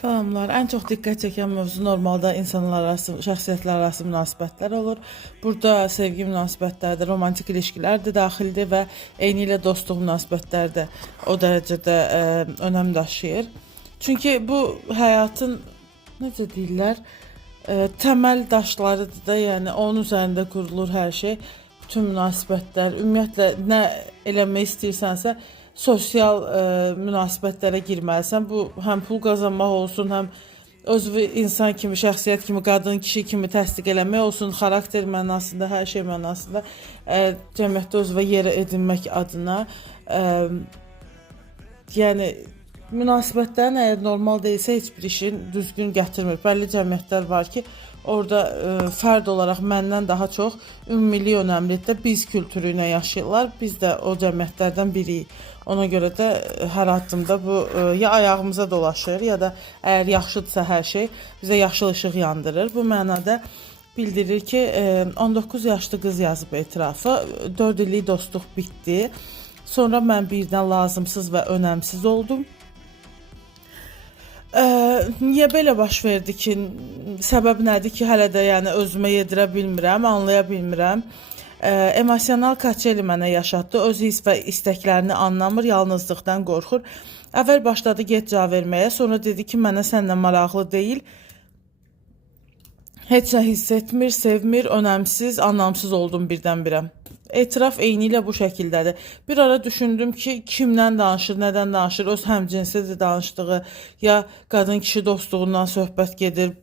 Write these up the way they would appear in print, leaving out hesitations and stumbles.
Salamlar. Ən çox diqqət çəkən mövzu normalda insanlar arası, şəxsiyyətlər arası münasibətlər olur. Burada sevgi münasibətləri də, romantik ilişkilər də daxildir və eyni ilə dostluq münasibətləri də o dərəcədə önəm daşıyır. Çünki bu həyatın necə deyirlər, təməl daşlarıdır da, yəni onun üzərində qurulur hər şey. Bütün münasibətlər, ümumiyyətlə nə eləmək istəyirsənsə, sosial münasibətlərə girməlisən. Bu həm pul qazanmaq olsun, həm özünü insan kimi, şəxsiyyət kimi, qadın, kişi kimi təsdiq eləmək olsun, xarakter mənasında, hər şey mənasında, cəmiyyətdə özünə yer edinmək adına. Yəni münasibətlərin əgər normal deyilsə heç bir işin düzgün gətirmir. Bəlli cəmiyyətlər var ki, orada fərd olaraq məndən daha çox ümumilik önəmlidir. Biz kültürü ilə yaşayırlar. Biz də o cəmiyyətlərdən biriyik. Ona görə də hər addımda bu ya ayağımıza dolaşır, ya da əgər yaxşıdırsa hər şey bizə yaşıl işıq yandırır. Bu mənada bildirir ki, 19 yaşlı qız yazıb etirafı, 4 illik dostluq bitdi. Sonra mən birdən lazımsız və önəmsiz oldum. Niyə belə baş verdi ki, səbəb nədir ki, hələ də yəni özümə yedirə bilmirəm, anlaya bilmirəm. Emosional kaçeli mənə yaşatdı, öz hiss və istəklərini anlamır, yalnızlıqdan qorxur. Əvvəl başladı get cavab verməyə, sonra dedi ki, mənə səndən maraqlı deyil, heç nə hiss etmir, sevmir, önəmsiz, anlamsız oldum birdən-birə. Etiraf eyni ilə bu şəkildədir. Bir ara düşündüm ki, kimdən danışır, nədən danışır, öz həmcinsidir danışdığı, ya qadın-kişi dostluğundan söhbət gedir.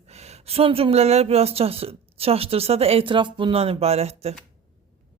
Son cümlələr biraz çaşdırsa da etiraf bundan ibarətdir.